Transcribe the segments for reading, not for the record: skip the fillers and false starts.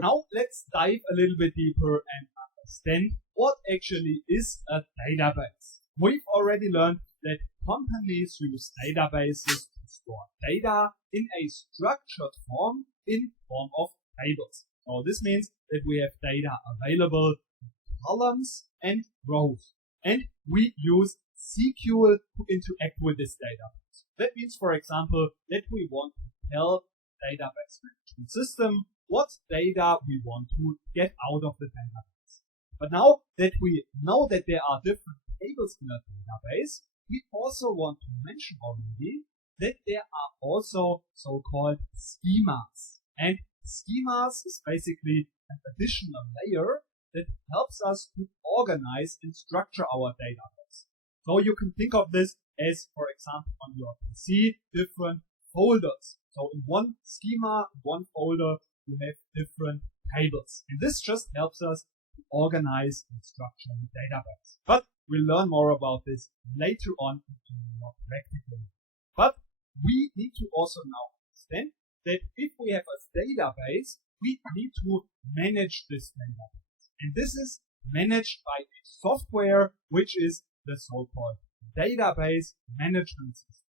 Now let's dive a little bit deeper and understand what actually is a database. We've already learned that companies use databases to store data in a structured form in form of tables. So this means that we have data available in columns and rows, and we use SQL to interact with this database. That means, for example, that we want to tell database management system what data we want to get out of the database. But now that we know that there are different tables in a database, we also want to mention already that there are also so-called schemas. And schemas is basically an additional layer that helps us to organize and structure our database. So you can think of this as, for example, on your PC, different folders. So in one schema, one folder, you have different tables. And this just helps us to organize and structure the database. But we'll learn more about this later on in more practical. But we need to also now understand that if we have a database, we need to manage this database. And this is managed by a software, which is the so-called database management system.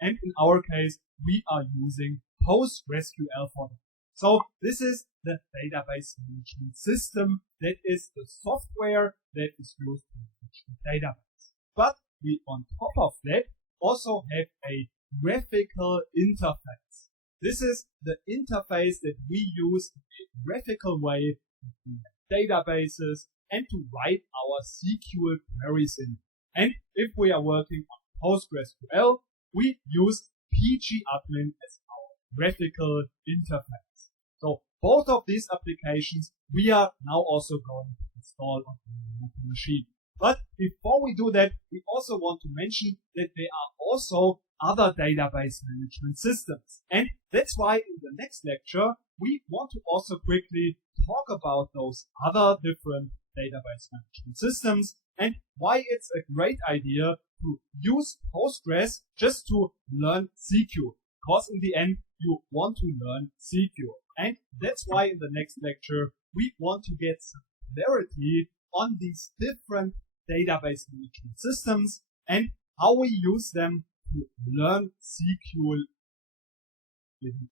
And in our case, we are using PostgreSQL for that. So this is the database management system. That is the software that is used to manage the database. But we, on top of that, also have a graphical interface. This is the interface that we use in a graphical way to manage databases and to write our SQL queries in. And if we are working on PostgreSQL, we use pgadmin as our graphical interface. So both of these applications we are now also going to install on the local machine. But before we do that, we also want to mention that there are also other database management systems. And that's why in the next lecture, we want to also quickly talk about those other different database management systems and why it's a great idea to use Postgres just to learn SQL. Because in the end, you want to learn SQL. And that's why in the next lecture, we want to get some clarity on these different database management systems and how we use them to learn SQL in